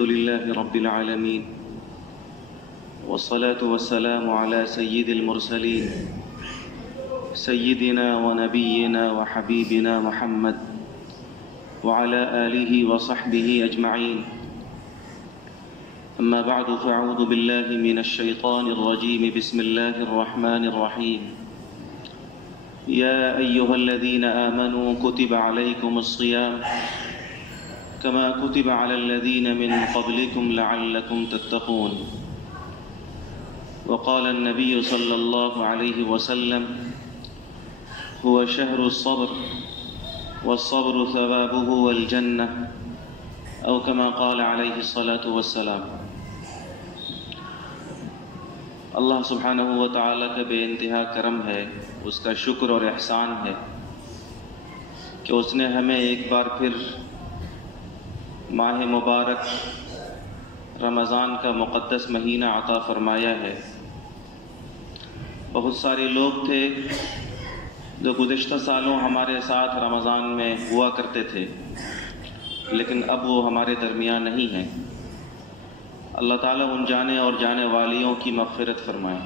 الحمد لله رب العالمين والصلاة والسلام على سيد المرسلين سيدنا ونبينا وحبيبنا محمد وعلى آله وصحبه أجمعين. أما بعد فأعوذ بالله من الشيطان الرجيم. بسم الله الرحمن الرحيم. يا أيها الذين آمنوا كتب عليكم الصيام كما كتب على الذين من قبلكم لعلكم تتقون. وقال النبي صلى الله عليه وسلم هو شهر الصبر والصبر ثوابه والجنة أو كما قال عليه الصلاة والسلام. اللہ سبحانہ و تعالیٰ کا بے انتہا کرم ہے، اس کا شکر اور احسان ہے کہ اس نے ہمیں ایک بار پھر ماہ مبارک رمضان کا مقدس مہینہ عطا فرمایا ہے. بہت سارے لوگ تھے جو گزشتہ سالوں ہمارے ساتھ رمضان میں ہوا کرتے تھے، لیکن اب وہ ہمارے درمیان نہیں ہیں. اللہ تعالیٰ ان جانے اور جانے والیوں کی مغفرت فرمائے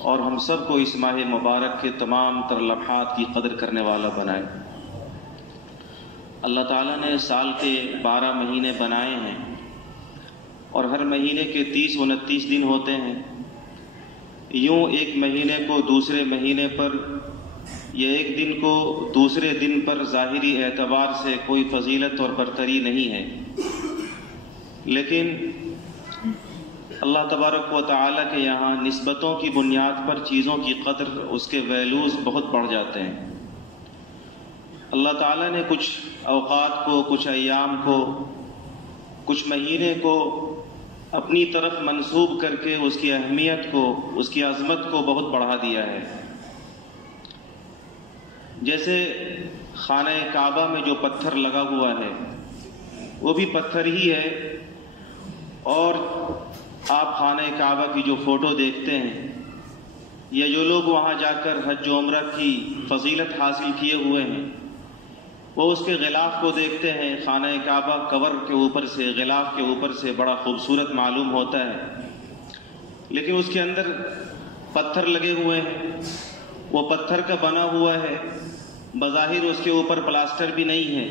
اور ہم سب کو اس ماہ مبارک کے تمام تر لمحات کی قدر کرنے والا بنائے. اللہ تعالیٰ نے سال کے 12 مہینے بنائے ہیں اور ہر مہینے کے 30-29 دن ہوتے ہیں. یوں ایک مہینے کو دوسرے مہینے پر یا ایک دن کو دوسرے دن پر ظاہری اعتبار سے کوئی فضیلت اور برتری نہیں ہے، لیکن اللہ تبارک و تعالیٰ کے یہاں نسبتوں کی بنیاد پر چیزوں کی قدر، اس کے ویلیوز بہت بڑھ جاتے ہیں. اللہ تعالیٰ نے کچھ اوقات کو، کچھ ایام کو، کچھ مہینے کو اپنی طرف منسوب کر کے اس کی اہمیت کو، اس کی عظمت کو بہت بڑھا دیا ہے. جیسے خانہ کعبہ میں جو پتھر لگا ہوا ہے وہ بھی پتھر ہی ہے، اور آپ خانہ کعبہ کی جو فوٹو دیکھتے ہیں یا جو لوگ وہاں جا کر حج و عمرہ کی فضیلت حاصل کیے ہوئے ہیں وہ اس کے غلاف کو دیکھتے ہیں. خانہ کعبہ کور کے اوپر سے، غلاف کے اوپر سے بڑا خوبصورت معلوم ہوتا ہے، لیکن اس کے اندر پتھر لگے ہوئے ہیں. وہ پتھر کا بنا ہوا ہے، بظاہر اس کے اوپر پلاسٹر بھی نہیں ہے،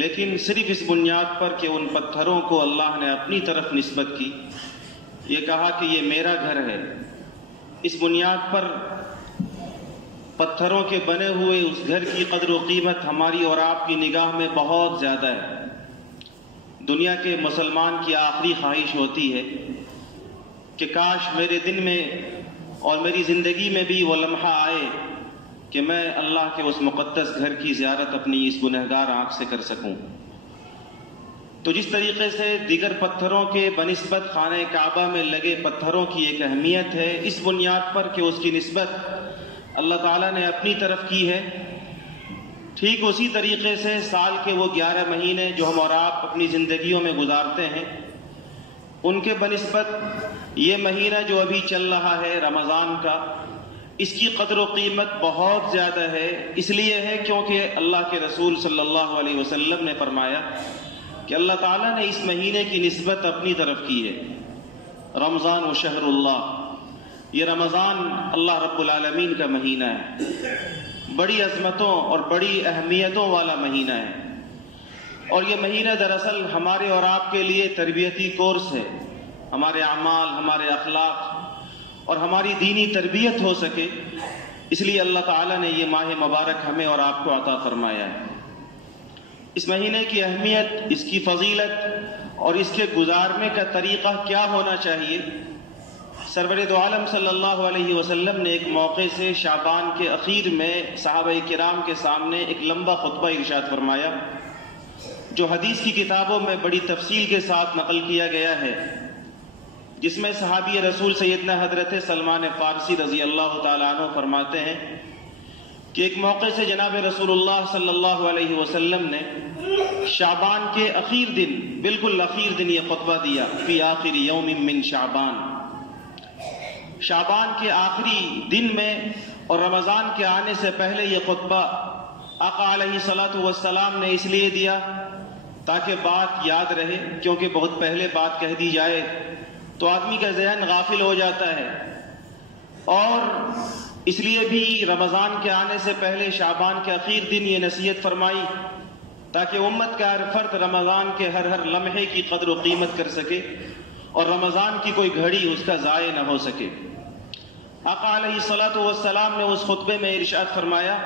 لیکن صرف اس بنیاد پر کہ ان پتھروں کو اللہ نے اپنی طرف نسبت کی، یہ کہا کہ یہ میرا گھر ہے. اس بنیاد پر پتھروں کے بنے ہوئے اس گھر کی قدر و قیمت ہماری اور آپ کی نگاہ میں بہت زیادہ ہے. دنیا کے مسلمان کی آخری خواہش ہوتی ہے کہ کاش میرے دن میں اور میری زندگی میں بھی وہ لمحہ آئے کہ میں اللہ کے اس مقدس گھر کی زیارت اپنی اس گنہگار آنکھ سے کر سکوں. تو جس طریقے سے دیگر پتھروں کے بنسبت خانہ کعبہ میں لگے پتھروں کی ایک اہمیت ہے، اس بنیاد پر کہ اس کی نسبت اللہ تعالیٰ نے اپنی طرف کی ہے، ٹھیک اسی طریقے سے سال کے وہ 11 مہینے جو ہم اور آپ اپنی زندگیوں میں گزارتے ہیں ان کے بنسبت یہ مہینہ جو ابھی چل رہا ہے رمضان کا، اس کی قدر و قیمت بہت زیادہ ہے. اس لیے ہے کیونکہ اللہ کے رسول صلی اللہ علیہ وسلم نے فرمایا کہ اللہ تعالیٰ نے اس مہینے کی نسبت اپنی طرف کی ہے. رمضان و شہر اللہ، یہ رمضان اللہ رب العالمین کا مہینہ ہے، بڑی عظمتوں اور بڑی اہمیتوں والا مہینہ ہے. اور یہ مہینہ دراصل ہمارے اور آپ کے لیے تربیتی کورس ہے، ہمارے اعمال، ہمارے اخلاق اور ہماری دینی تربیت ہو سکے، اس لیے اللہ تعالیٰ نے یہ ماہ مبارک ہمیں اور آپ کو عطا فرمایا ہے. اس مہینے کی اہمیت، اس کی فضیلت اور اس کے گزارنے کا طریقہ کیا ہونا چاہیے، سرور دو عالم صلی اللہ علیہ وسلم نے ایک موقع سے شعبان کے اخیر میں صحابہ کرام کے سامنے ایک لمبا خطبہ ارشاد فرمایا، جو حدیث کی کتابوں میں بڑی تفصیل کے ساتھ نقل کیا گیا ہے، جس میں صحابی رسول سیدنا حضرت سلمان فارسی رضی اللہ تعالیٰ عنہ فرماتے ہیں کہ ایک موقع سے جناب رسول اللہ صلی اللہ علیہ وسلم نے شعبان کے اخیر دن، بالکل اخیر دن یہ خطبہ دیا، فی آخر یوم من شعبان، شعبان کے آخری دن میں اور رمضان کے آنے سے پہلے یہ خطبہ آقا علیہ الصلوۃ والسلام نے اس لیے دیا تاکہ بات یاد رہے، کیونکہ بہت پہلے بات کہہ دی جائے تو آدمی کا ذہن غافل ہو جاتا ہے، اور اس لیے بھی رمضان کے آنے سے پہلے شعبان کے آخر دن یہ نصیحت فرمائی تاکہ امت کا ہر فرد رمضان کے ہر لمحے کی قدر و قیمت کر سکے اور رمضان کی کوئی گھڑی اس کا ضائع نہ ہو سکے۔ آقا علیہ الصلوۃ والسلام نے اس خطبے میں ارشاد فرمایا،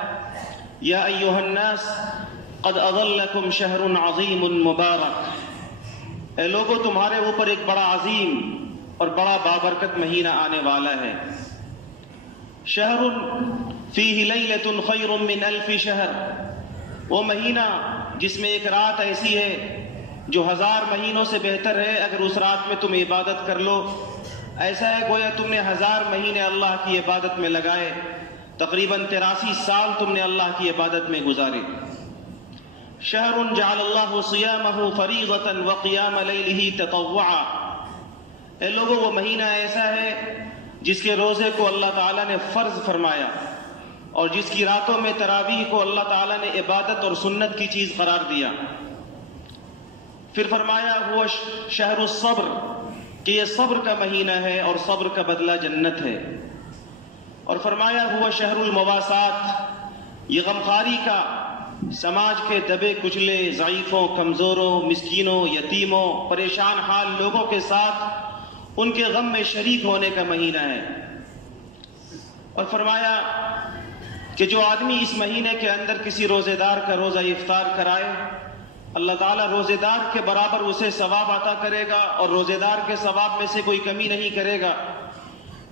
یا ایھا الناس قد اظلکم شہر عظیم مبارک، اے لوگو تمہارے اوپر ایک بڑا عظیم اور بڑا بابرکت مہینہ آنے والا ہے۔ شہر فیہ لیلۃ خیر من الف شہر، وہ مہینہ جس میں ایک رات ایسی ہے جو 1000 مہینوں سے بہتر ہے۔ اگر اس رات میں تم عبادت کر لو، ایسا ہے گویا تم نے 1000 مہینے اللہ کی عبادت میں لگائے، تقریباً 83 سال تم نے اللہ کی عبادت میں گزارے۔ شہر جعل اللہ صیامہ فریضۃ وقیام لیلہ تطوعا، اے لوگوں وہ مہینہ ایسا ہے جس کے روزے کو اللہ تعالیٰ نے فرض فرمایا اور جس کی راتوں میں تراویح کو اللہ تعالیٰ نے عبادت اور سنت کی چیز قرار دیا۔ پھر فرمایا ہوا شہر الصبر، کہ یہ صبر کا مہینہ ہے اور صبر کا بدلہ جنت ہے۔ اور فرمایا ہوا شہر المواسات، یہ غمخواری کا، سماج کے دبے کچلے، ضعیفوں، کمزوروں، مسکینوں، یتیموں، پریشان حال لوگوں کے ساتھ ان کے غم میں شریک ہونے کا مہینہ ہے۔ اور فرمایا کہ جو آدمی اس مہینے کے اندر کسی روزے دار کا روزہ افطار کرائے، اللہ تعالیٰ روزے دار کے برابر اسے ثواب عطا کرے گا اور روزے دار کے ثواب میں سے کوئی کمی نہیں کرے گا۔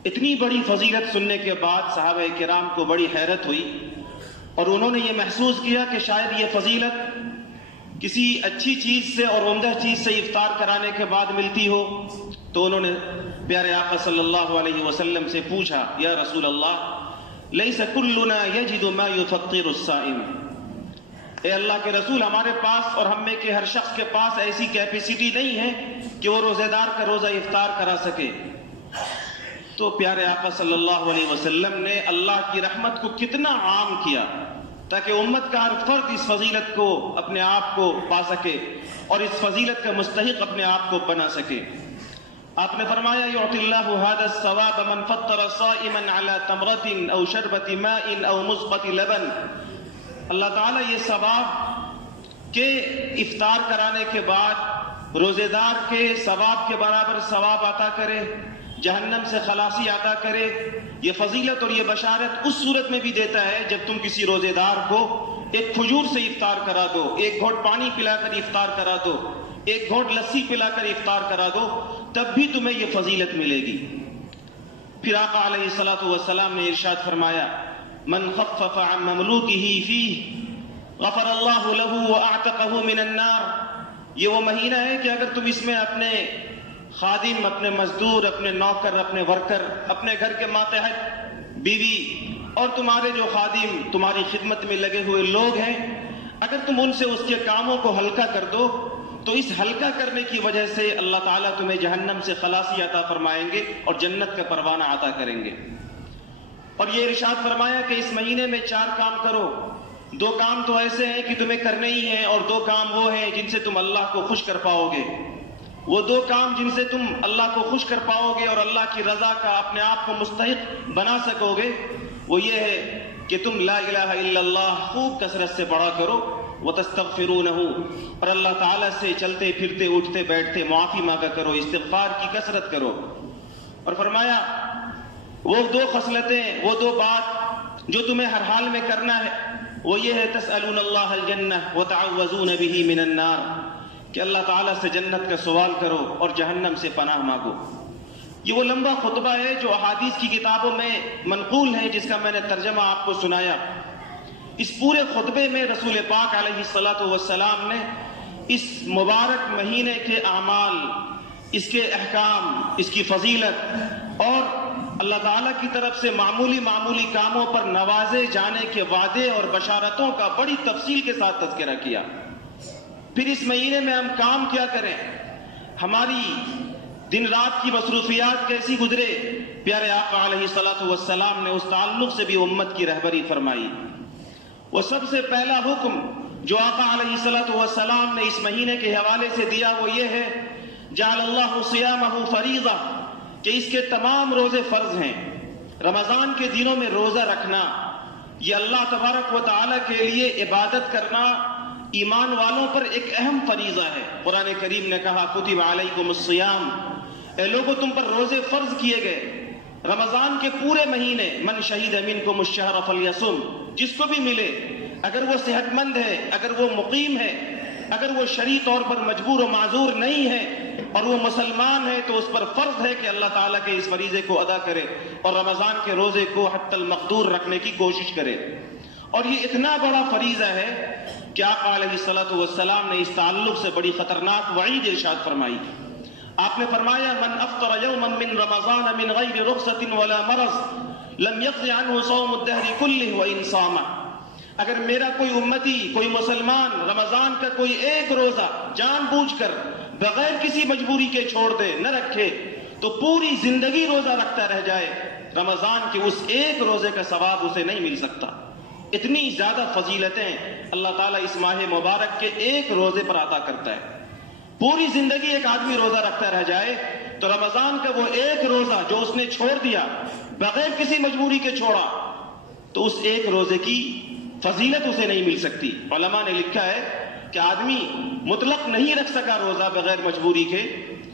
اتنی بڑی فضیلت سننے کے بعد صحابہ کرام کو بڑی حیرت ہوئی اور انہوں نے یہ محسوس کیا کہ شاید یہ فضیلت کسی اچھی چیز سے اور عمدہ چیز سے افطار کرانے کے بعد ملتی ہو۔ تو انہوں نے پیارے آقا صلی اللہ علیہ وسلم سے پوچھا، یا رسول اللہ لیس کلنا یجد ما یفطر الصائم، اے اللہ کے رسول ہمارے پاس اور ہم میں کے ہر شخص کے پاس ایسی کیپیسٹی نہیں ہے کہ وہ روزے دار کا روزہ افطار کرا سکے۔ تو پیارے آقا صلی اللہ علیہ وسلم نے اللہ کی رحمت کو کتنا عام کیا تاکہ امت کا ہر فرد اس فضیلت کو اپنے آپ کو پا سکے اور اس فضیلت کا مستحق اپنے آپ کو بنا سکے۔ آپ نے فرمایا یعطی اللہ هذا الثواب من فطر صائما على تمرة او شربة ماء او مزقة لبن، اللہ تعالیٰ یہ ثواب کہ افطار کرانے کے بعد روزے دار کے ثواب کے برابر ثواب عطا کرے، جہنم سے خلاصی عطا کرے، یہ فضیلت اور یہ بشارت اس صورت میں بھی دیتا ہے جب تم کسی روزے دار کو ایک کھجور سے افطار کرا دو، ایک گھونٹ پانی پلا کر افطار کرا دو، ایک گھونٹ لسی پلا کر افطار کرا دو، تب بھی تمہیں یہ فضیلت ملے گی۔ پھر آقا علیہ الصلوۃ والسلام نے ارشاد فرمایا، من خفف عن مملوکہ فیہ غفر اللہ لہ واعتقہ من النار، یہ وہ مہینہ ہے کہ اگر تم اس میں اپنے خادم، اپنے مزدور، اپنے نوکر، اپنے ورکر، اپنے گھر کے ماتحت بیوی اور تمہارے جو خادم تمہاری خدمت میں لگے ہوئے لوگ ہیں، اگر تم ان سے اس کے کاموں کو ہلکا کر دو تو اس ہلکا کرنے کی وجہ سے اللہ تعالیٰ تمہیں جہنم سے خلاصی عطا فرمائیں گے اور جنت کا پروانہ عطا کریں گے۔ اور یہ ارشاد فرمایا کہ اس مہینے میں 4 کام کرو، 2 کام تو ایسے ہیں کہ تمہیں کرنے ہی ہیں اور 2 کام وہ ہیں جن سے تم اللہ کو خوش کر پاؤ گے۔ وہ 2 کام جن سے تم اللہ کو خوش کر پاؤ گے اور اللہ کی رضا کا اپنے آپ کو مستحق بنا سکو گے، وہ یہ ہے کہ تم لا الہ الا اللہ خوب کثرت سے پڑھا کرو، وَتَسْتَغْفِرُونَهُ، اور اللہ تعالیٰ سے چلتے پھرتے اٹھتے بیٹھتے معافی مانگا کرو، استغفار کی کثرت کرو۔ اور فرمایا وہ 2 خصلتیں، وہ 2 بات جو تمہیں ہر حال میں کرنا ہے، وہ یہ ہے تسألون اللہ الجنہ وتعوذون به من النار، کہ اللہ تعالیٰ سے جنت کا سوال کرو اور جہنم سے پناہ مانگو۔ یہ وہ لمبا خطبہ ہے جو احادیث کی کتابوں میں منقول ہے، جس کا میں نے ترجمہ آپ کو سنایا۔ اس پورے خطبے میں رسول پاک علیہ الصلوۃ والسلام نے اس مبارک مہینے کے اعمال، اس کے احکام، اس کی فضیلت اور اللہ تعالیٰ کی طرف سے معمولی کاموں پر نوازے جانے کے وعدے اور بشارتوں کا بڑی تفصیل کے ساتھ تذکرہ کیا۔ پھر اس مہینے میں ہم کام کیا کریں، ہماری دن رات کی مصروفیات کیسی گزرے، پیارے آقا علیہ الصلوۃ والسلام نے اس تعلق سے بھی امت کی رہبری فرمائی۔ وہ سب سے پہلا حکم جو آقا علیہ الصلوۃ والسلام نے اس مہینے کے حوالے سے دیا وہ یہ ہے جعل اللہ صیامہ فریضہ، کہ اس کے تمام روزے فرض ہیں۔ رمضان کے دنوں میں روزہ رکھنا یہ اللہ تبارک و تعالیٰ کے لیے عبادت کرنا ایمان والوں پر ایک اہم فریضہ ہے۔ قرآن کریم نے کہا کتب علیکم الصیام، اے لوگوں تم پر روزے فرض کیے گئے رمضان کے پورے مہینے۔ من شہید منکم الشہر فلیصم، جس کو بھی ملے، اگر وہ صحت مند ہے، اگر وہ مقیم ہے، اگر وہ شرعی طور پر مجبور و معذور نہیں ہے اور وہ مسلمان ہے تو اس پر فرض ہے کہ اللہ تعالیٰ کے اس فریضے کو ادا کرے اور رمضان کے روزے کو حتی المقدور رکھنے کی کوشش کرے۔ اور یہ اتنا بڑا فریضہ ہے کہ آقا علیہ الصلوۃ والسلام نے اس تعلق سے بڑی خطرناک وعید ارشاد فرمائی۔ آپ نے فرمایا من افطر یوما من رمضان من غیر رخصۃ ولا مرض لم یقض عنہ صوم الدہر کلہ وان صام، اگر میرا کوئی امتی، کوئی مسلمان رمضان کا کوئی ایک روزہ جان بوجھ کر بغیر کسی مجبوری کے چھوڑ دے، نہ رکھے، تو پوری زندگی روزہ رکھتا رہ جائے، رمضان کے اس ایک روزے کا ثواب اسے نہیں مل سکتا۔ اتنی زیادہ فضیلتیں اللہ تعالیٰ اس ماہ مبارک کے ایک روزے پر عطا کرتا ہے۔ پوری زندگی ایک آدمی روزہ رکھتا رہ جائے تو رمضان کا وہ ایک روزہ جو اس نے چھوڑ دیا بغیر کسی مجبوری کے چھوڑا، تو اس ایک روزے کی فضیلت اسے نہیں مل سکتی۔ علماء نے لکھا ہے کہ آدمی مطلق نہیں رکھ سکا روزہ بغیر مجبوری کے،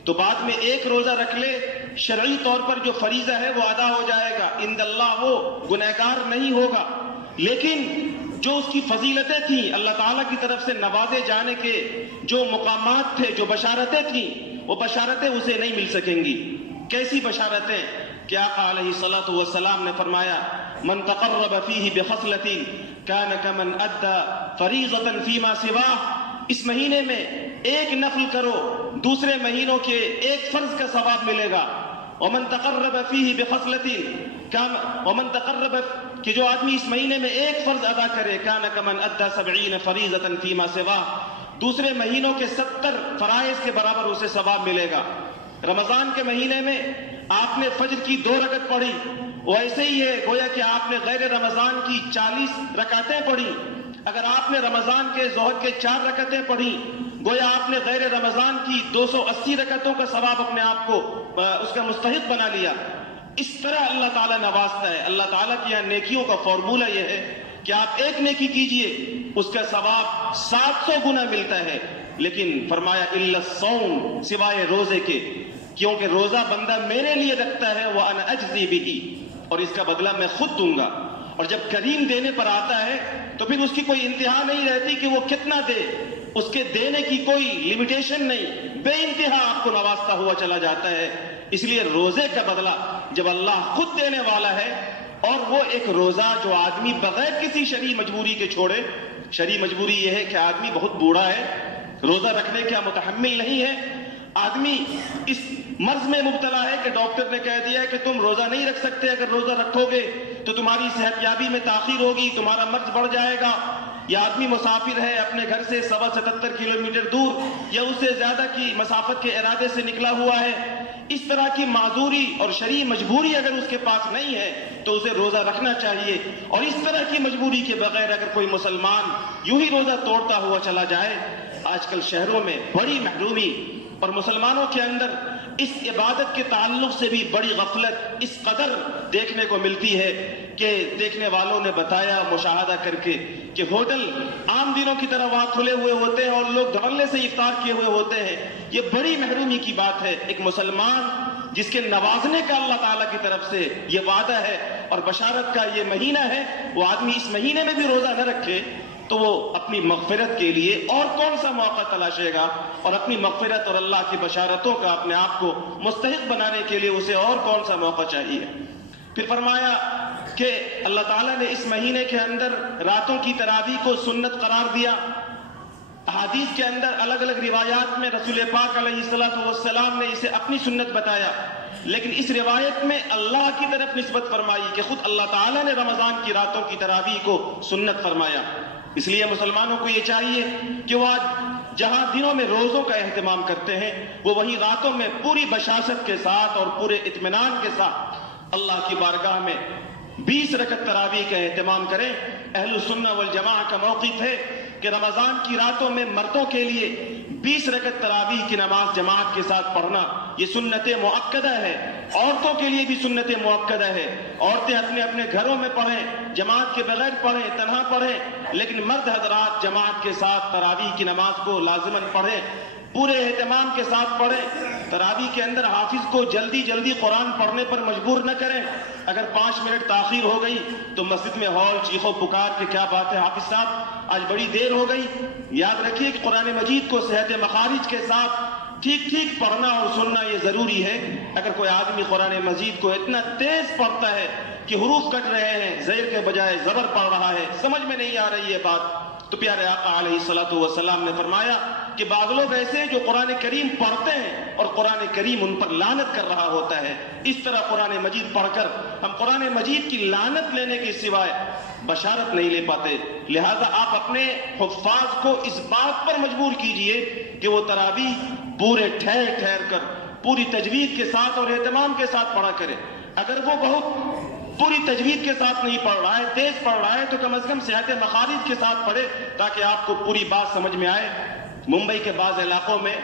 تو بعد میں ایک روزہ رکھ لے، شرعی طور پر جو فریضہ ہے وہ ادا ہو جائے گا، عند اللہ وہ گنہگار نہیں ہوگا، لیکن جو اس کی فضیلتیں تھیں، اللہ تعالیٰ کی طرف سے نوازے جانے کے جو مقامات تھے، جو بشارتیں تھیں، وہ بشارتیں اسے نہیں مل سکیں گی۔ کیسی بشارتیں؟ کہ آقا علیہ الصلوۃ والسلام نے فرمایا من تقرب فیہ بخصلۃ کان کمن ادى فریضۃ فیما سواہ، اس مہینے میں ایک نفل کرو دوسرے مہینوں کے ایک فرض کا ثواب ملے گا۔ ومن تقرب فیہ بخصلۃ ومن تقرب، کہ جو آدمی اس مہینے میں ایک فرض ادا کرے کان کمن ادى 70 فریضۃ فیما سواہ، دوسرے مہینوں کے 70 فرائض کے برابر اسے ثواب ملے گا۔ رمضان کے مہینے میں آپ نے فجر کی 2 رکعت پڑھی، وہ ایسے ہی ہے گویا کہ آپ نے غیر رمضان کی 40 رکعتیں پڑھی۔ اگر آپ نے رمضان کے ظہر کے 4 رکعتیں پڑھی، گویا آپ نے غیر رمضان کی 280 رکعتوں کا ثواب اپنے آپ کو اس کا مستحق بنا لیا۔ اس طرح اللہ تعالیٰ نوازتا ہے۔ اللہ تعالیٰ کی یہاں نیکیوں کا فارمولہ یہ ہے کہ آپ ایک نیکی کیجئے اس کا ثواب 700 گنا ملتا ہے، لیکن فرمایا الا الصوم، سوائے روزے کے، کیونکہ روزہ بندہ میرے لیے رکھتا ہے وَأَنَا أَجْزِي بِهِ، اور اس کا بدلہ میں خود دوں گا۔ اور جب کریم دینے پر آتا ہے تو پھر اس کی کوئی انتہا نہیں رہتی کہ وہ کتنا دے، اس کے دینے کی کوئی لمیٹیشن نہیں، بے انتہا آپ کو نوازتا ہوا چلا جاتا ہے۔ اس لیے روزے کا بدلہ جب اللہ خود دینے والا ہے، اور وہ ایک روزہ جو آدمی بغیر کسی شرعی مجبوری کے چھوڑے، شرعی مجبوری یہ ہے کہ آدمی بہت بوڑھا ہے، روزہ رکھنے کا متحمل نہیں ہے، آدمی اس مرض میں مبتلا ہے کہ ڈاکٹر نے کہہ دیا ہے کہ تم روزہ نہیں رکھ سکتے، اگر روزہ رکھو گے تو تمہاری صحت یابی میں تاخیر ہوگی، تمہارا مرض بڑھ جائے گا، یا آدمی مسافر ہے اپنے گھر سے 77 کلومیٹر دور یا اس سے زیادہ کی مسافت کے ارادے سے نکلا ہوا ہے، اس طرح کی معذوری اور شرعی مجبوری اگر اس کے پاس نہیں ہے تو اسے روزہ رکھنا چاہیے۔ اور اس طرح کی مجبوری کے بغیر اگر کوئی مسلمان یوں ہی روزہ توڑتا ہوا چلا جائے، آج کل شہروں میں بڑی محرومی اور مسلمانوں کے اندر اس عبادت کے تعلق سے بھی بڑی غفلت اس قدر دیکھنے کو ملتی ہے کہ دیکھنے والوں نے بتایا مشاہدہ کر کے کہ ہوٹل عام دنوں کی طرح وہاں کھلے ہوئے ہوتے ہیں اور لوگ دھڑلے سے افطار کیے ہوئے ہوتے ہیں۔ یہ بڑی محرومی کی بات ہے۔ ایک مسلمان جس کے نوازنے کا اللہ تعالیٰ کی طرف سے یہ وعدہ ہے اور بشارت کا یہ مہینہ ہے، وہ آدمی اس مہینے میں بھی روزہ نہ رکھے تو وہ اپنی مغفرت کے لیے اور کون سا موقع تلاشے گا، اور اپنی مغفرت اور اللہ کی بشارتوں کا اپنے آپ کو مستحق بنانے کے لیے اسے اور کون سا موقع چاہیے۔ پھر فرمایا کہ اللہ تعالیٰ نے اس مہینے کے اندر راتوں کی تراویح کو سنت قرار دیا۔ احادیث کے اندر الگ الگ روایات میں رسول پاک علیہ الصلوۃ والسلام نے اسے اپنی سنت بتایا، لیکن اس روایت میں اللہ کی طرف نسبت فرمائی کہ خود اللہ تعالیٰ نے رمضان کی راتوں کی تراویح کو سنت فرمایا۔ اس لیے مسلمانوں کو یہ چاہیے کہ وہ آج جہاں دنوں میں روزوں کا اہتمام کرتے ہیں، وہ وہیں راتوں میں پوری بشاشت کے ساتھ اور پورے اطمینان کے ساتھ اللہ کی بارگاہ میں 20 رکعت تراویح کا اہتمام کریں۔ اہل السنہ والجماعہ کا موقف ہے کہ رمضان کی راتوں میں مردوں کے لیے 20 رکعت تراویح کی نماز جماعت کے ساتھ پڑھنا یہ سنت مؤکدہ ہے. عورتوں کے لیے بھی سنت مؤکدہ ہے. عورتیں اپنے اپنے گھروں میں پڑھیں، جماعت کے بغیر پڑھیں، تنہا پڑھیں، لیکن مرد حضرات جماعت کے ساتھ تراویح کی نماز کو لازماً پڑھیں، پورے اہتمام کے ساتھ پڑھیں. تراویح کے اندر حافظ کو جلدی جلدی قرآن پڑھنے پر مجبور نہ کریں. اگر 5 منٹ تاخیر ہو گئی تو مسجد میں ہال چیخو پکار کے کیا بات ہے حافظ صاحب آج بڑی دیر ہو گئی. یاد رکھیے کہ قرآن مجید کو صحت مخارج کے ساتھ ٹھیک ٹھیک پڑھنا اور سننا یہ ضروری ہے. اگر کوئی آدمی قرآن مجید کو اتنا تیز پڑھتا ہے کہ حروف کٹ رہے ہیں، زیر کے بجائے زبر پڑھ رہا ہے، سمجھ میں نہیں آ رہی ہے بات، تو پیارے آقا علیہ الصلوۃ والسلام نے فرمایا کہ بعض لوگ ایسے ہیں جو قرآن کریم پڑھتے ہیں اور قرآن کریم ان پر لعنت کر رہا ہوتا ہے. اس طرح قرآن مجید پڑھ کر ہم قرآن مجید کی لعنت لینے کے سوائے بشارت نہیں لے پاتے. لہذا آپ اپنے حفاظ کو اس بات پر مجبور کیجئے کہ وہ تراویح پورے ٹھہر ٹھہر کر پوری تجوید کے ساتھ اور اہتمام کے ساتھ پڑھا کرے. اگر وہ بہت پوری تجوید کے ساتھ نہیں پڑھ رہا ہے، تیز پڑھ رہا ہے، تو کم از کم صحت مخارج کے ساتھ پڑھے تاکہ آپ کو پوری بات سمجھ میں آئے. ممبئی کے بعض علاقوں میں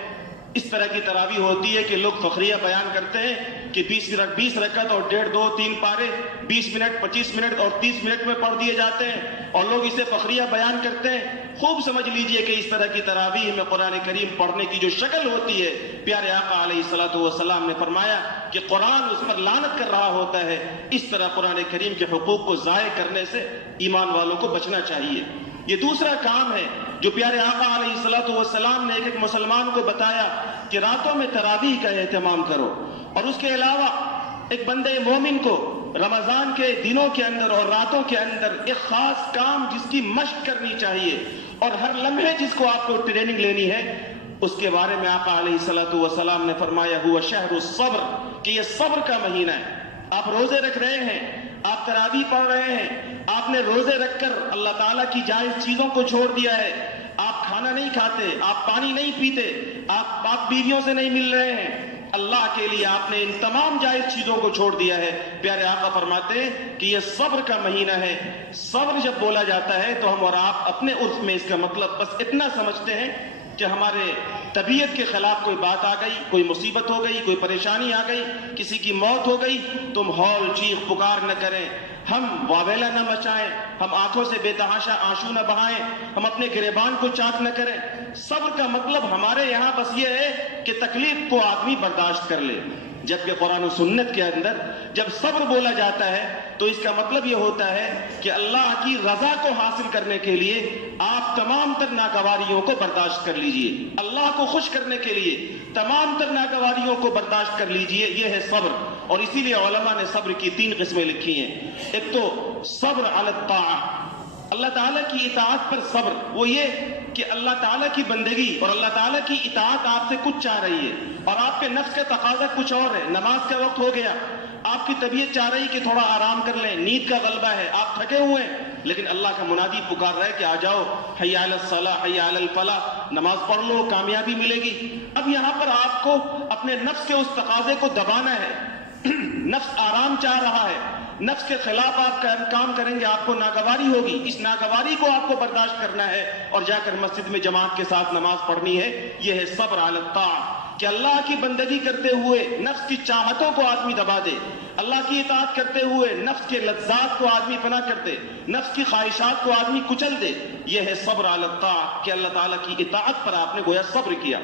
اس طرح کی تراویح ہوتی ہے کہ لوگ فخریہ بیان کرتے ہیں کہ 20 رکعت اور 1.5 2 3 پارے 20 منٹ 25 منٹ اور 30 منٹ میں پڑھ دیے جاتے ہیں اور لوگ اسے فخریہ بیان کرتے ہیں. خوب سمجھ لیجئے کہ اس طرح کی تراویح میں قرآن کریم پڑھنے کی جو شکل ہوتی ہے، پیارے آقا علیہ الصلوۃ والسلام نے فرمایا کہ قرآن اس پر لعنت کر رہا ہوتا ہے. اس طرح قرآن کریم کے حقوق کو ضائع کرنے سے ایمان والوں کو بچنا چاہیے. یہ دوسرا کام ہے جو پیارے آقا علیہ الصلوۃ والسلام نے ایک مسلمان کو بتایا کہ راتوں میں تراویح کا اہتمام کرو. اور اس کے علاوہ ایک بندے مومن کو رمضان کے دنوں کے اندر اور راتوں کے اندر ایک خاص کام جس کی مشق کرنی چاہیے اور ہر لمحے جس کو آپ کو ٹریننگ لینی ہے، اس کے بارے میں آقا علیہ الصلوۃ والسلام نے فرمایا ہوا شہر الصبر، کہ یہ صبر کا مہینہ ہے. آپ روزے رکھ رہے ہیں، آپ تراویح پڑھ رہے ہیں، آپ نے روزے رکھ کر اللہ تعالیٰ کی جائز چیزوں کو چھوڑ دیا ہے، آپ کھانا نہیں کھاتے، آپ پانی نہیں پیتے، آپ بیویوں سے نہیں مل رہے ہیں، اللہ کے لیے آپ نے ان تمام جائز چیزوں کو چھوڑ دیا ہے. پیارے آقا فرماتے ہیں کہ یہ صبر کا مہینہ ہے. صبر جب بولا جاتا ہے تو ہم اور آپ اپنے عرف میں اس کا مطلب بس اتنا سمجھتے ہیں کہ ہمارے طبیعت کے خلاف کوئی بات آ گئی، کوئی مصیبت ہو گئی، کوئی پریشانی آ گئی، کسی کی موت ہو گئی، تم ہول چیخ پکار نہ کریں، ہم واویلا نہ مچائیں، ہم آنکھوں سے بے تحاشا آنسو نہ بہائیں، ہم اپنے گریبان کو چاک نہ کریں. صبر کا مطلب ہمارے یہاں بس یہ ہے کہ تکلیف کو آدمی برداشت کر لے. جبکہ قرآن و سنت کے اندر جب صبر بولا جاتا ہے تو اس کا مطلب یہ ہوتا ہے کہ اللہ کی رضا کو حاصل کرنے کے لیے آپ تمام تر ناگواریوں کو برداشت کر لیجئے. اللہ کو خوش کرنے کے لیے تمام تر ناگواریوں کو برداشت کر لیجئے. یہ ہے صبر. اور اسی لیے علماء نے صبر کی 3 قسمیں لکھی ہیں. ایک تو صبر علی الطاعہ، اللہ تعالیٰ کی اطاعت پر صبر. وہ یہ کہ اللہ تعالیٰ کی بندگی اور اللہ تعالیٰ کی اطاعت آپ سے کچھ چاہ رہی ہے اور آپ کے نفس کا تقاضا کچھ اور ہے. نماز کا وقت ہو گیا، آپ کی طبیعت چاہ رہی کہ تھوڑا آرام کر لیں، نیند کا غلبہ ہے، آپ تھکے ہوئے ہیں، لیکن اللہ کا منادی پکار رہا ہے کہ آ جاؤ، حی علی الصلاح حی علی الفلاح، نماز پڑھ لو، کامیابی ملے گی. اب یہاں پر آپ کو اپنے نفس کے اس تقاضے کو دبانا ہے. نفس آرام چاہ رہا ہے، نفس کے خلاف آپ کام کریں گے، آپ کو ناگواری ہوگی. اس ناگواری کو آپ کو برداشت کرنا ہے اور جا کر مسجد میں جماعت کے ساتھ نماز پڑھنی ہے. یہ ہے صبر علی الطاعہ، کہ اللہ کی بندگی کرتے ہوئے نفس کی چاہتوں کو آدمی دبا دے، اللہ کی اطاعت کرتے ہوئے نفس کے لذات کو آدمی فنا کر دے، نفس کی خواہشات کو آدمی کچل دے. یہ ہے صبر علی الطاعہ، کہ اللہ تعالیٰ کی اطاعت پر آپ نے گویا صبر کیا.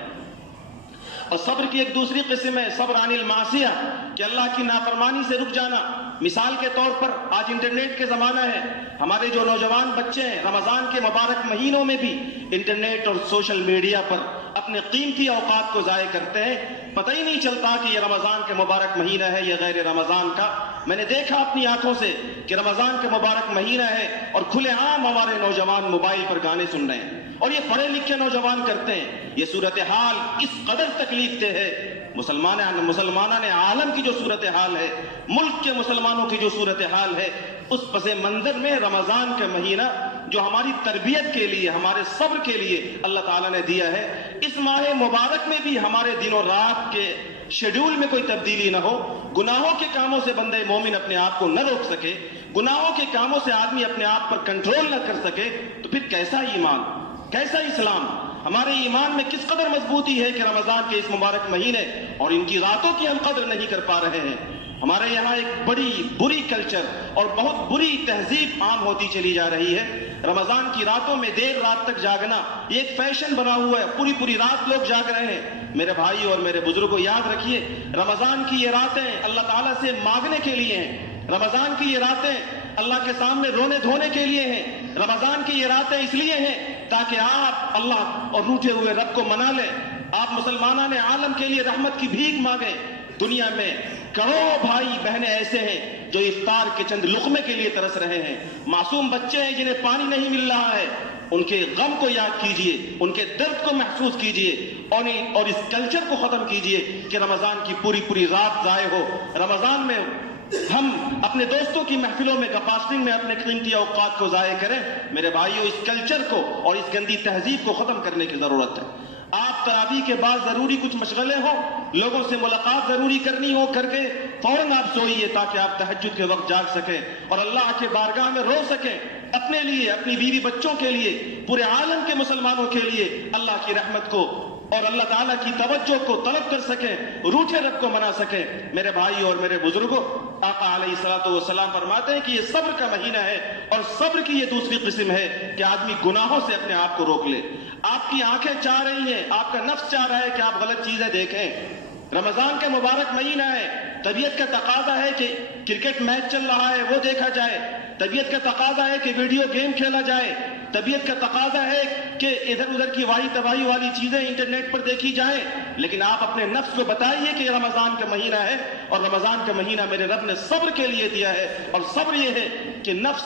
اور صبر کی ایک دوسری قسم ہے صبر عن المعصیہ، کہ اللہ کی نافرمانی سے رک جانا. مثال کے طور پر آج انٹرنیٹ کے زمانہ ہے، ہمارے جو نوجوان بچے ہیں رمضان کے مبارک مہینوں میں بھی انٹرنیٹ اور سوشل میڈیا پر اپنے قیمتی اوقات کو ضائع کرتے ہیں. پتہ ہی نہیں چلتا کہ یہ رمضان کے مبارک مہینہ ہے یا غیر رمضان کا. میں نے دیکھا اپنی آنکھوں سے کہ رمضان کے مبارک مہینہ ہے اور کھلے عام ہمارے نوجوان موبائل پر گانے سن رہے ہیں، اور یہ پڑھے لکھے نوجوان کرتے ہیں. یہ صورتحال اس قدر تکلیف دہ ہے. مسلمانان عالم کی جو صورتحال ہے، ملک کے مسلمانوں کی جو صورتحال ہے، اس پس منظر میں رمضان کا مہینہ جو ہماری تربیت کے لیے، ہمارے صبر کے لیے اللہ تعالیٰ نے دیا ہے، اس ماہ مبارک میں بھی ہمارے دن و رات کے شیڈول میں کوئی تبدیلی نہ ہو، گناہوں کے کاموں سے بندہ مومن اپنے آپ کو نہ روک سکے، گناہوں کے کاموں سے آدمی اپنے آپ پر کنٹرول نہ کر سکے، تو پھر کیسا ایمان، کیسا اسلام؟ ہمارے ایمان میں کس قدر مضبوطی ہے کہ رمضان کے اس مبارک مہینے اور ان کی راتوں کی ہم قدر نہیں کر پا رہے ہیں۔ ہمارے یہاں ایک بڑی بری کلچر اور بہت بری تہذیب عام ہوتی چلی جا رہی ہے۔ رمضان کی راتوں میں دیر رات تک جاگنا یہ ایک فیشن بنا ہوا ہے، پوری رات لوگ جاگ رہے ہیں۔ میرے بھائی اور میرے بزرگوں، یاد رکھیے رمضان کی یہ راتیں اللہ تعالیٰ سے مانگنے کے لیے ہیں۔ رمضان کی یہ راتیں اللہ کے سامنے رونے دھونے کے لیے ہیں۔ رمضان کی یہ راتیں اس لیے ہیں تاکہ آپ اللہ اور روٹھے ہوئے رب کو منا لیں، آپ مسلمانان عالم کے لیے رحمت کی بھیک مانگیں۔ دنیا میں کروڑوں بھائی بہنیں ایسے ہیں جو افطار کے چند لقمے کے لیے ترس رہے ہیں، معصوم بچے ہیں جنہیں پانی نہیں مل رہا ہے۔ ان کے غم کو یاد کیجئے، ان کے درد کو محسوس کیجئے اور اس کلچر کو ختم کیجئے کہ رمضان کی پوری رات ضائع ہو۔ رمضان میں ہم اپنے دوستوں کی محفلوں میں گپاسٹنگ میں اپنے قیمتی اوقات کو ضائع کریں۔ میرے بھائیو، اس کلچر کو اور اس گندی تہذیب کو ختم کرنے کی ضرورت ہے۔ آپ تراویح کے بعد ضروری کچھ مشغلے ہوں، لوگوں سے ملاقات ضروری کرنی ہو، کر کے فوراً آپ سوئیے تاکہ آپ تہجد کے وقت جاگ سکیں اور اللہ کے بارگاہ میں رو سکیں، اپنے لیے، اپنی بیوی بچوں کے لیے، پورے عالم کے مسلمانوں کے لیے اللہ کی رحمت کو اور اللہ تعالیٰ کی توجہ کو طلب کر سکیں، روٹھے رب کو منا سکیں۔ میرے بھائی اور میرے بزرگوں، آقا علیہ الصلوۃ والسلام فرماتے ہیں کہ یہ صبر کا مہینہ ہے، اور صبر کی یہ دوسری قسم ہے کہ آدمی گناہوں سے اپنے آپ کو روک لے۔ آپ کی آنکھیں چاہ رہی ہیں، آپ کا نفس چاہ رہا ہے کہ آپ غلط چیزیں دیکھیں۔ رمضان کا مبارک مہینہ ہے، طبیعت کا تقاضا ہے کہ کرکٹ میچ چل رہا ہے وہ دیکھا جائے، طبیعت کا تقاضا ہے کہ ویڈیو گیم کھیلا جائے، طبیعت کا تقاضا ہے کہ ادھر ادھر کی واہی تباہی والی چیزیں انٹرنیٹ پر دیکھی جائیں۔ لیکن آپ اپنے نفس کو بتائیے کہ یہ رمضان کا مہینہ ہے، اور رمضان کا مہینہ میرے رب نے صبر کے لیے دیا ہے، اور صبر یہ ہے کہ نفس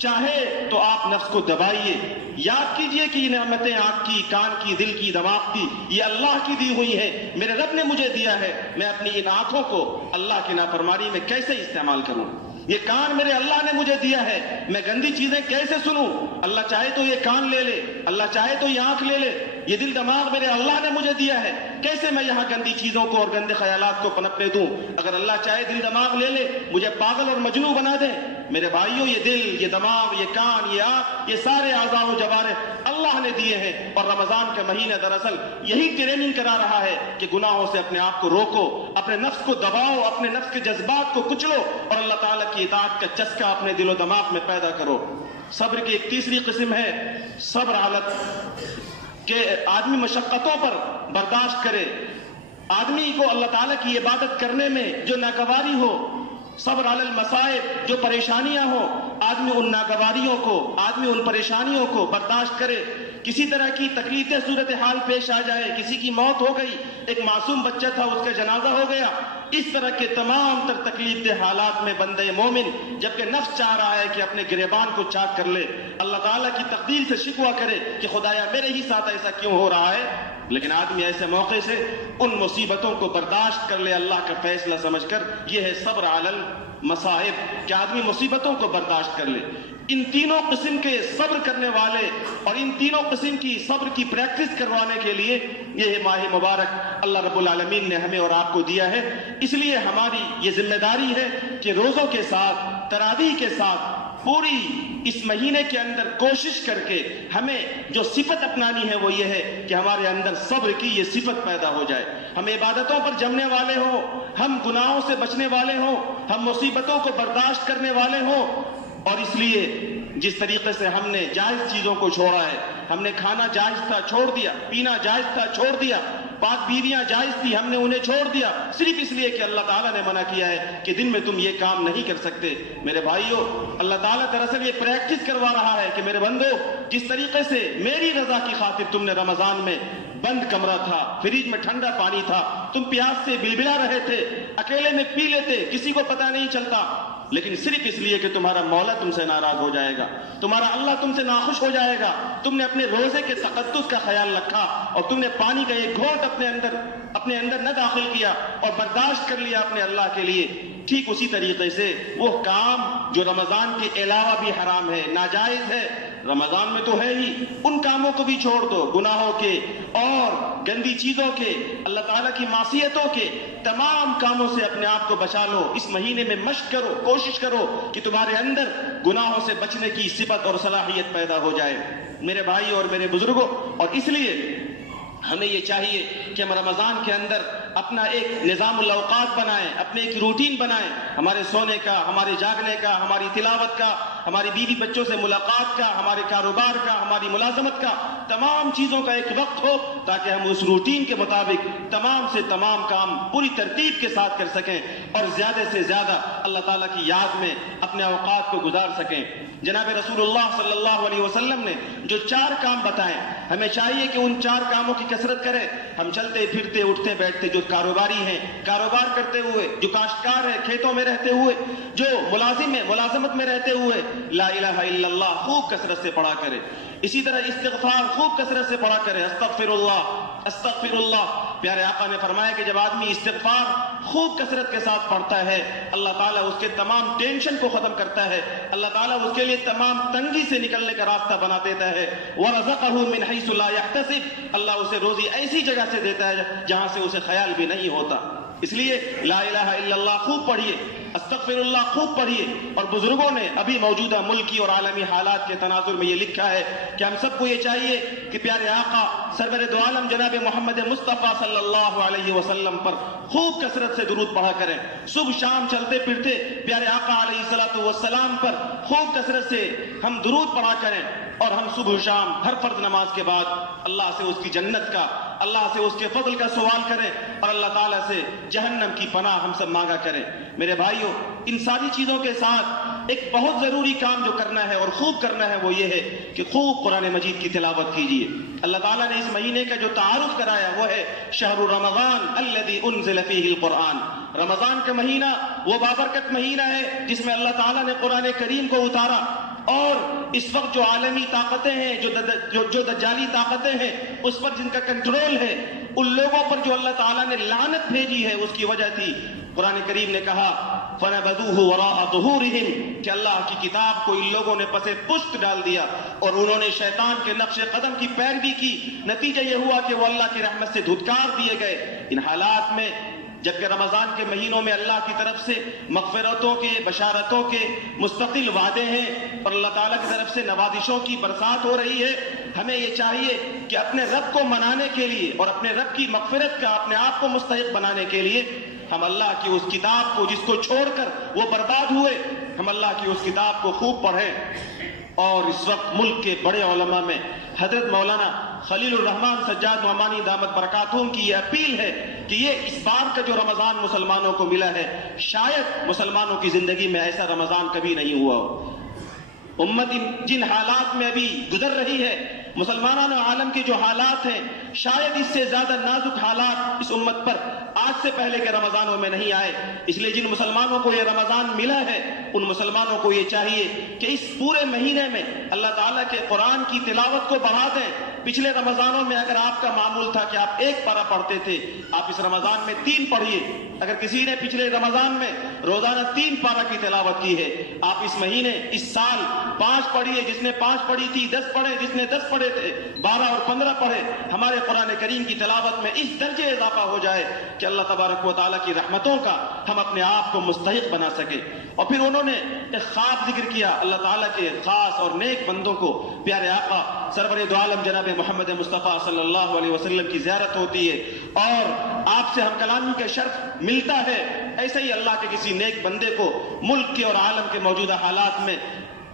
چاہے تو آپ نفس کو دبائیے، یاد کیجئے کہ یہ نعمتیں آنکھ کی، کان کی، دل کی، دماغ کی، یہ اللہ کی دی ہوئی ہیں، میرے رب نے مجھے دیا ہے۔ میں اپنی ان آنکھوں کو اللہ کی نافرمانی میں کیسے استعمال کروں؟ یہ کان میرے اللہ نے مجھے دیا ہے، میں گندی چیزیں کیسے سنوں؟ اللہ چاہے تو یہ کان لے لے، اللہ چاہے تو یہ آنکھ لے لے، یہ دل دماغ میرے اللہ نے مجھے دیا ہے، کیسے میں یہاں گندی چیزوں کو اور گندے خیالات کو پنپنے دوں؟ اگر اللہ چاہے دل دماغ لے لے، مجھے پاگل اور مجنون بنا دے۔ میرے بھائیوں، یہ دل، یہ دماغ، یہ کان، یہ آنکھ، یہ سارے اعضاء و جوارح اللہ نے دیے ہیں، اور رمضان کا مہینہ دراصل یہی ٹریننگ کرا رہا ہے کہ گناہوں سے اپنے آپ کو روکو، اپنے نفس کو دباؤ، اپنے نفس کے جذبات کو کچلو، اور اللہ تعالیٰ کی اطاعت کا چسکا اپنے دل و دماغ میں پیدا کرو۔ صبر کی ایک تیسری قسم ہے صبر حالت کہ آدمی مشقتوں پر برداشت کرے۔ آدمی کو اللہ تعالیٰ کی عبادت کرنے میں جو ناگواری ہو، صبر علی المصائب، جو پریشانیاں ہوں، آدمی ان ناگواریوں کو، آدمی ان پریشانیوں کو برداشت کرے۔ کسی طرح کی تکلیف صورتحال پیش آ جائے، کسی کی موت ہو گئی، ایک معصوم بچہ تھا اس کا جنازہ ہو گیا، اس طرح کے تمام تر تکلیف دہ حالات میں بندہ مومن جبکہ نفس چاہ رہا ہے کہ اپنے گریبان کو چاک کر لے، اللہ تعالیٰ کی تقدیر سے شکوہ کرے کہ خدایا میرے ہی ساتھ ایسا کیوں ہو رہا ہے، لیکن آدمی ایسے موقع سے ان مصیبتوں کو برداشت کر لے اللہ کا فیصلہ سمجھ کر۔ یہ ہے صبر علی المصائب کہ آدمی مصیبتوں کو برداشت کر لے۔ ان تینوں قسم کے صبر کرنے والے اور ان تینوں قسم کی صبر کی پریکٹس کروانے کے لیے یہ ماہ مبارک اللہ رب العالمین نے ہمیں اور آپ کو دیا ہے۔ اس لیے ہماری یہ ذمہ داری ہے کہ روزوں کے ساتھ، تراویح کے ساتھ، پوری اس مہینے کے اندر کوشش کر کے ہمیں جو صفت اپنانی ہے وہ یہ ہے کہ ہمارے اندر صبر کی یہ صفت پیدا ہو جائے۔ ہم عبادتوں پر جمنے والے ہوں، ہم گناہوں سے بچنے والے ہوں، ہم مصیبتوں کو برداشت کرنے والے ہوں، اور اس لیے جس طریقے سے ہم نے جائز چیزوں کو چھوڑا ہے، ہم نے کھانا جائز تھا چھوڑ دیا، پینا جائز تھا چھوڑ دیا، پاک بیویاں جائز تھی ہم نے انہیں چھوڑ دیا، صرف اس لیے کہ اللہ تعالیٰ نے منع کیا ہے کہ دن میں تم یہ کام نہیں کر سکتے۔ میرے بھائیوں، اللہ تعالیٰ دراصل یہ پریکٹس کروا رہا ہے کہ میرے بندو، جس طریقے سے میری رضا کی خاطر تم نے رمضان میں بند کمرہ تھا، فریج میں ٹھنڈا پانی تھا، تم پیاس سے بلبلا رہے تھے، اکیلے میں پی لیتے، کسی کو پتہ نہیں چلتا، لیکن صرف اس لیے کہ تمہارا مولا تم سے ناراض ہو جائے گا، تمہارا اللہ تم سے ناخوش ہو جائے گا، تم نے اپنے روزے کے تقدس کا خیال رکھا اور تم نے پانی کا ایک گھونٹ اپنے اندر نہ داخل کیا اور برداشت کر لیا اپنے اللہ کے لیے۔ ٹھیک اسی طریقے سے وہ کام جو رمضان کے علاوہ بھی حرام ہے، ناجائز ہے، رمضان میں تو ہے ہی، ان کاموں کو بھی چھوڑ دو، گناہوں کے اور گندی چیزوں کے، اللہ تعالیٰ کی معصیتوں کے تمام کاموں سے اپنے آپ کو بچا لو۔ اس مہینے میں مشق کرو، کوشش کرو کہ تمہارے اندر گناہوں سے بچنے کی صفت اور صلاحیت پیدا ہو جائے۔ میرے بھائی اور میرے بزرگوں، اور اس لیے ہمیں یہ چاہیے کہ ہم رمضان کے اندر اپنا ایک نظام الاوقات بنائیں، اپنے ایک روٹین بنائیں، ہمارے سونے کا، ہمارے جاگنے کا، ہماری تلاوت کا، ہماری بیوی بچوں سے ملاقات کا، ہمارے کاروبار کا، ہماری ملازمت کا، تمام چیزوں کا ایک وقت ہو تاکہ ہم اس روٹین کے مطابق تمام سے تمام کام پوری ترتیب کے ساتھ کر سکیں اور زیادہ سے زیادہ اللہ تعالیٰ کی یاد میں اپنے اوقات کو گزار سکیں۔ جناب رسول اللہ صلی اللہ علیہ وسلم نے جو 4 کام بتائے، ہمیں چاہیے کہ ان 4 کاموں کی کثرت کریں۔ ہم چلتے پھرتے اٹھتے بیٹھتے جو کاروباری ہیں، کاروبار کرتے ہوئے، جو کاشتکار ہیں، کھیتوں میں رہتے ہوئے، جو ملازم ہیں، ملازمت میں رہتے ہوئے، لا الہ الا اللہ خوب کثرت سے پڑھا کریں۔ اسی طرح استغفار خوب کثرت سے پڑھا کریں، استغفر اللہ استغفر اللہ۔ پیارے آقا نے فرمایا کہ جب آدمی استغفار خوب کثرت کے ساتھ پڑھتا ہے، اللہ تعالیٰ اس کے تمام ٹینشن کو ختم کرتا ہے، اللہ تعالیٰ اس کے لیے تمام تنگی سے نکلنے کا راستہ بنا دیتا ہے۔ وَرَزَقَهُ مِنْ حَيْثُ لَا يَحْتَسِبُ، اللہ اسے روزی ایسی جگہ سے دیتا ہے جہاں سے اسے خیال بھی نہیں ہوتا۔ اس لیے لا الہ الا اللہ خوب پڑھیے، استغفر اللہ خوب پڑھیے۔ اور بزرگوں نے ابھی موجودہ ملکی اور عالمی حالات کے تناظر میں یہ لکھا ہے کہ ہم سب کو یہ چاہیے کہ پیارے آقا سرور دو عالم جناب محمد مصطفیٰ صلی اللہ علیہ وسلم پر خوب کثرت سے درود پڑھا کریں۔ صبح شام چلتے پھرتے پیارے آقا علیہ الصلوۃ والسلام پر خوب کثرت سے ہم درود پڑھا کریں، اور ہم صبح شام ہر فرض نماز کے بعد اللہ سے اس کی جنت کا، اللہ سے اس کے فضل کا سوال کریں، اور اللہ تعالیٰ سے جہنم کی پناہ ہم سب مانگا کریں۔ میرے بھائیوں، ان ساری چیزوں کے ساتھ ایک بہت ضروری کام جو کرنا ہے اور خوب کرنا ہے وہ یہ ہے کہ خوب قرآن مجید کی تلاوت کیجیے۔ اللہ تعالیٰ نے اس مہینے کا جو تعارف کرایا وہ ہے شہر رمضان الذی انزل فیہ القرآن۔ رمضان کا مہینہ وہ بابرکت مہینہ ہے جس میں اللہ تعالیٰ نے قرآن کریم کو اتارا، اور اس وقت جو عالمی طاقتیں ہیں، جو دجالی طاقتیں ہیں، اس پر جن کا کنٹرول ہے، ان لوگوں پر جو اللہ تعالیٰ نے لعنت بھیجی ہے، اس کی وجہ تھی قرآن کریم نے کہا فَنَبَذُوهُ وَرَاءَ ظُهُورِهِمْ کہ اللہ کی کتاب کو ان لوگوں نے پس پشت ڈال دیا اور انہوں نے شیطان کے نقش قدم کی پیروی کی۔ نتیجہ یہ ہوا کہ وہ اللہ کی رحمت سے دھتکار دیے گئے۔ ان حالات میں جبکہ رمضان کے مہینوں میں اللہ کی طرف سے مغفرتوں کے، بشارتوں کے مستقل وعدے ہیں اور اللہ تعالیٰ کی طرف سے نوازشوں کی برسات ہو رہی ہے، ہمیں یہ چاہیے کہ اپنے رب کو منانے کے لیے اور اپنے رب کی مغفرت کا اپنے آپ کو مستحق بنانے کے لیے ہم اللہ کی اس کتاب کو جس کو چھوڑ کر وہ برباد ہوئے، ہم اللہ کی اس کتاب کو خوب پڑھیں۔ اور اس وقت ملک کے بڑے علماء میں حضرت مولانا خلیل الرحمن سجاد نعمانی دامت برکاتہم کی یہ اپیل ہے کہ یہ اس بار کا جو رمضان مسلمانوں کو ملا ہے، شاید مسلمانوں کی زندگی میں ایسا رمضان کبھی نہیں ہوا ہو۔ امت جن حالات میں ابھی گزر رہی ہے، مسلمانان عالم کے جو حالات ہیں، شاید اس سے زیادہ نازک حالات اس امت پر آج سے پہلے کے رمضانوں میں نہیں آئے۔ اس لیے جن مسلمانوں کو یہ رمضان ملا ہے، ان مسلمانوں کو یہ چاہیے کہ اس پورے مہینے میں اللہ تعالیٰ کے قرآن کی تلاوت کو بڑھا دیں۔ پچھلے رمضانوں میں اگر آپ کا معمول تھا کہ آپ 1 پارہ پڑھتے تھے، آپ اس رمضان میں 3 پڑھیے۔ اگر کسی نے پچھلے رمضان میں روزانہ 3 پارہ کی تلاوت کی ہے، آپ اس مہینے، اس سال 5 پڑھیے۔ جس نے 5 پڑھی تھی 10 پڑھے، جس نے 10 پڑھے تھے 12 اور 15 پڑھے۔ ہمارے قرآن کریم کی تلاوت میں اس درجے اضافہ ہو جائے کہ اللہ تبارک و تعالیٰ کی رحمتوں کا ہم اپنے آپ کو مستحق بنا سکے۔ اور پھر انہوں نے ایک خواب ذکر کیا، اللہ تعالیٰ کے خاص اور نیک بندوں کو پیارے آقا سرور دو عالم جناب محمد مصطفیٰ صلی اللہ علیہ وسلم کی زیارت ہوتی ہے اور آپ سے ہم کلامی کا شرف ملتا ہے۔ ایسے ہی اللہ کے کسی نیک بندے کو ملک کے اور عالم کے موجودہ حالات میں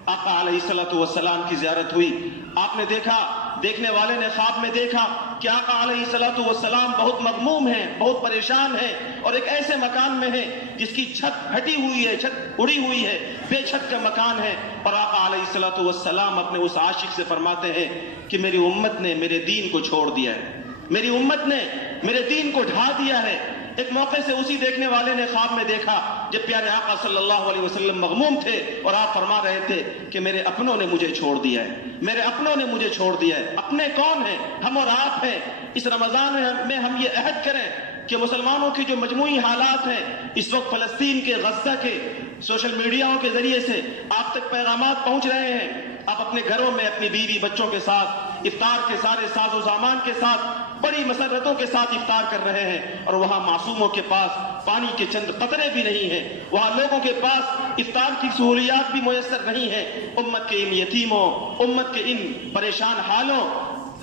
آقا علیہ الصلوۃ والسلام کی زیارت ہوئی۔ آپ نے دیکھا، دیکھنے والے نے خواب میں دیکھا کہ آقا علیہ الصلوۃ والسلام بہت مغموم ہیں، بہت پریشان ہیں اور ایک ایسے مکان میں ہیں جس کی چھت ہٹی ہوئی ہے، چھت اڑی ہوئی ہے، بے چھت کا مکان ہے۔ اور آقا علیہ الصلوۃ والسلام اپنے اس عاشق سے فرماتے ہیں کہ میری امت نے میرے دین کو چھوڑ دیا ہے، میری امت نے میرے دین کو ڈھا دیا ہے۔ ایک موقع سے اسی دیکھنے والے نے خواب میں دیکھا جب پیارے آقا صلی اللہ علیہ وسلم مغموم تھے اور آپ فرما رہے تھے کہ میرے اپنوں نے مجھے چھوڑ دیا ہے، میرے اپنوں نے مجھے چھوڑ دیا ہے۔ اپنے کون ہیں؟ ہم اور آپ ہیں۔ اس رمضان میں ہم یہ عہد کریں کہ مسلمانوں کی جو مجموعی حالات ہیں اس وقت فلسطین کے، غزہ کے، سوشل میڈیاؤں کے ذریعے سے آپ تک پیغامات پہنچ رہے ہیں۔ آپ اپنے گھروں میں اپنی بیوی بچوں کے ساتھ افطار کے سارے ساز و سامان کے ساتھ بڑی مسرتوں کے ساتھ افطار کر رہے ہیں، اور وہاں معصوموں کے پاس پانی کے چند قطرے بھی نہیں ہیں، وہاں لوگوں کے پاس افطار کی سہولیات بھی میسر نہیں ہیں۔ امت کے ان یتیموں، امت کے ان پریشان حالوں،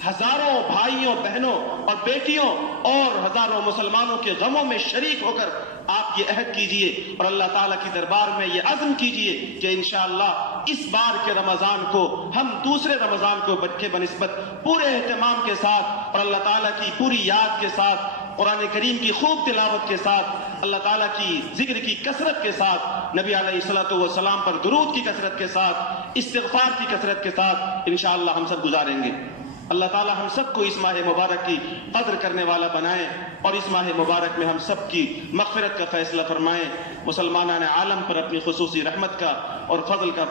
ہزاروں بھائیوں بہنوں اور بیٹیوں اور ہزاروں مسلمانوں کے غموں میں شریک ہو کر آپ یہ عہد کیجئے اور اللہ تعالیٰ کی دربار میں یہ عزم کیجئے کہ انشاءاللہ اس بار کے رمضان کو ہم دوسرے رمضان کو کے بنسبت پورے اہتمام کے ساتھ اور اللہ تعالیٰ کی پوری یاد کے ساتھ، قرآن کریم کی خوب تلاوت کے ساتھ، اللہ تعالیٰ کی ذکر کی کثرت کے ساتھ، نبی علیہ الصلوۃ والسلام پر درود کی کثرت کے ساتھ، استغفار کی کثرت کے ساتھ انشاءاللہ ہم سب گزاریں گے۔ اللہ تعالیٰ ہم سب کو اس ماہ مبارک کی قدر کرنے والا بنائے اور اس ماہ مبارک میں ہم سب کی مغفرت کا فیصلہ فرمائے۔ مسلمانان عالم پر اپنی خصوصی رحمت کا اور فضل کا